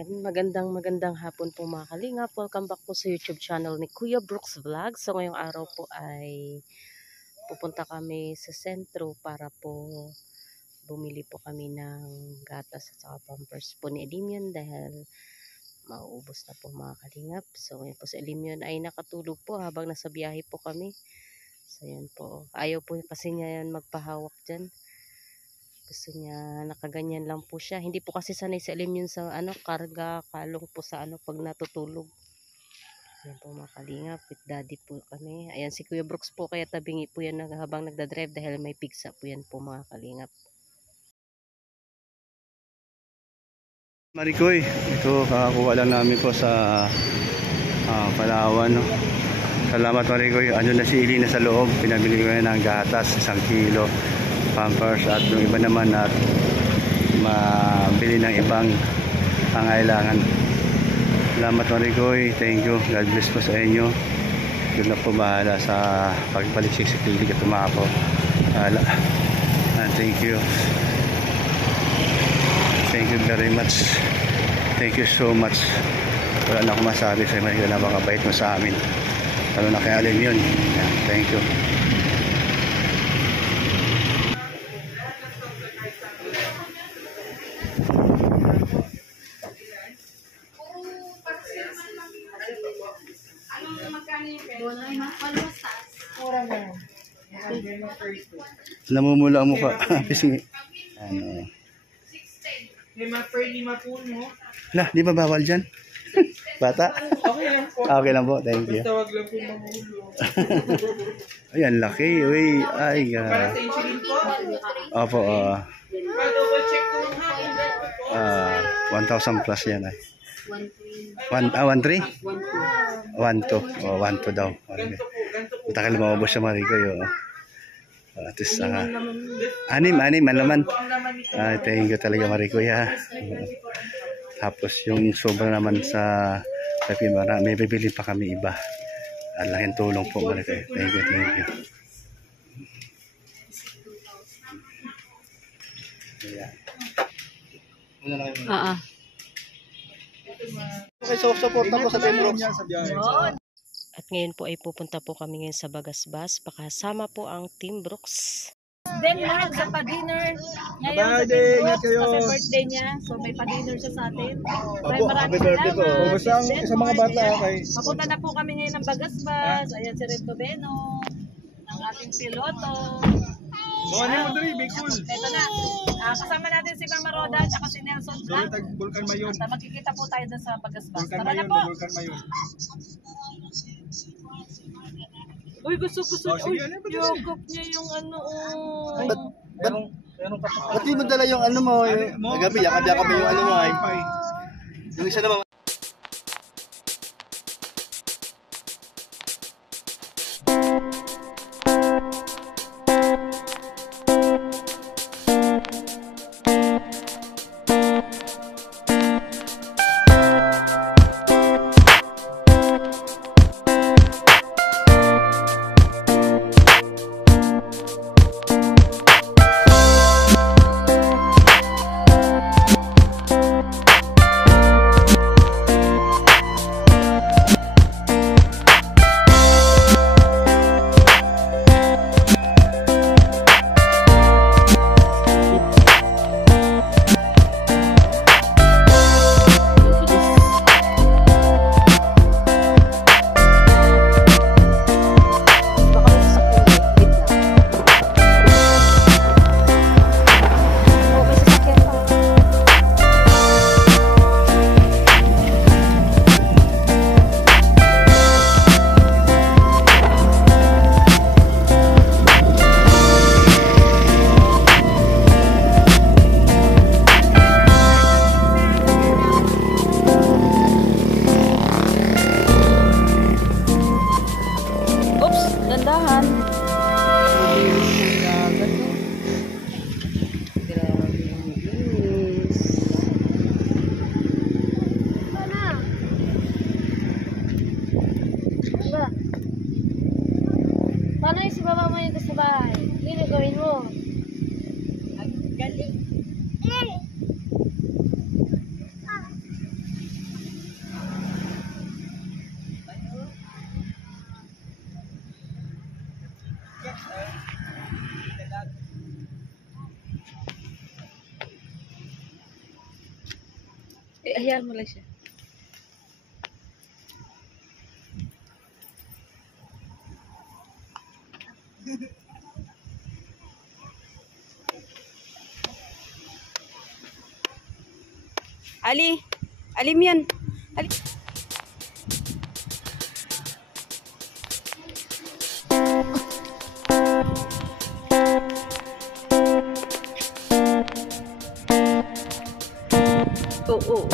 Magandang hapon po mga kalingap. Welcome back po sa YouTube channel ni Kuya Brooks Vlog. So ngayong araw po ay pupunta kami sa sentro para po bumili po kami ng gatas at saka pampers po ni Elimion dahil mauubos na po mga kalingap. So ngayon po sa Elimion ay nakatulog po habang nasa biyahe po kami. So yan po. Ayaw po kasi niya yan magpahawak dyan. Gusto niya nakaganyan lang po siya. Hindi po kasi sanay sa Elimion sa karga, kalong po sa pag natutulog. Ayan po mga kalingap, with daddy po kami. Ayan si Kuya Brooks po, kaya tabingi po yan habang nagdadrive dahil may pigsa po yan po mga kalingap. Marikoy, ito kakakuha lang namin po sa Palawan. No? Salamat Marikoy. Ano na si Ili na sa loob, pinabili ko na ng gatas, 1 kilo. Pampers at yung iba naman at mabili ng ibang pangailangan. Salamat Marikoy, thank you, God bless po sa inyo. Yun na po bahala sa pagbaliksik sa kilig at tumapo. Thank you very much, thank you so much. Wala na akong masabi sa mga napakabait mo sa amin, lalo na kay Elimion. Thank you. Namumula ang mukha. Pisngi. Ano? 5 po, no? Lah, di ba bawal dyan? Bata? Okay lang po. Okay lang po, thank you. Tawag lang po mamulo. Ayan, laki. Uy, ay. Para sa insulin po? Opo, Pa-double check ko ha. 1,000 plus yan ay. 1,3? 1,2. 1,2 daw. Takal maubos siya Marikoy. At least, 6 ang laman. Thank you talaga Marikoy ha. Tapos yung sobra naman sa Pimara, may bibili pa kami iba. Ang laking tulong po Marikoy. Thank you. Okay, so support na po sa Team Brooks. At ngayon po ay pupunta po kami ngayon sa Bagasbas. Pakasama po ang Team Brooks. Denmark sa pa-dinner ngayon sa Team Brooks kasi birthday niya. So may pa-dinner siya sa atin. Maraming salamat. Sa mga bata. Papunta na po kami ngayon ng Bagasbas. Ayan si Reto Beno, ang ating piloto. Ito na. Kasama natin si Mama Roda at si Nelson Blanc. At magkikita po tayo doon sa Bagasbas. Tara na po. Uy, gusto. Uy, yogop niya yung Ba't di mo dala yung mo? Gabi, yakab-yakab yung mo ay. Yung isa naman. Hayaan mo lang siya. Ali, alim yan. Ali. Oo.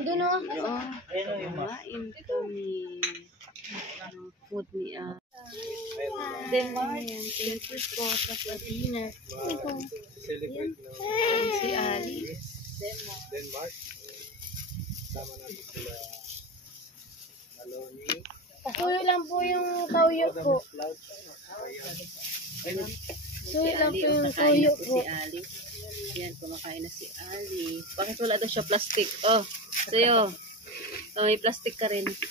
Ando na. Kumain kami. Food ni Denmark. Thank you po sa dinner. Si Ali. Denmark. Sama natin sila. Maloni. Pasuyo lang po yung kauyo ko. Suyo lang po yung kauyo ko. Si Ali. Yan, kumakain na si Ali. Bakit wala daw siya plastic? Oh, sa'yo. Oh, may plastic ka rin. Si Ali.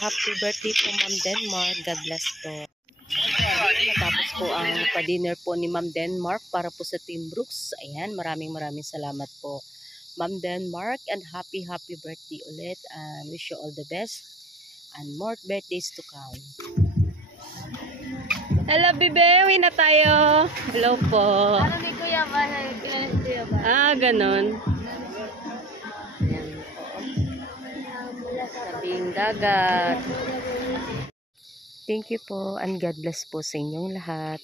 Happy birthday po, Ma'am Denmark. God bless po. Tapos po ang pa-dinner po ni Ma'am Denmark para po sa Team Brooks. Ayan, maraming salamat po, Ma'am Denmark, and happy birthday ulit, and wish you all the best and more birthdays to come. Hello, Bibe. Uwi na tayo. Hello po. Ano ni Kuya ba? Kilala ni Kuya ba? Ah, ganon. Ayan po. Tabing dagat. Thank you po and God bless po sa inyong lahat.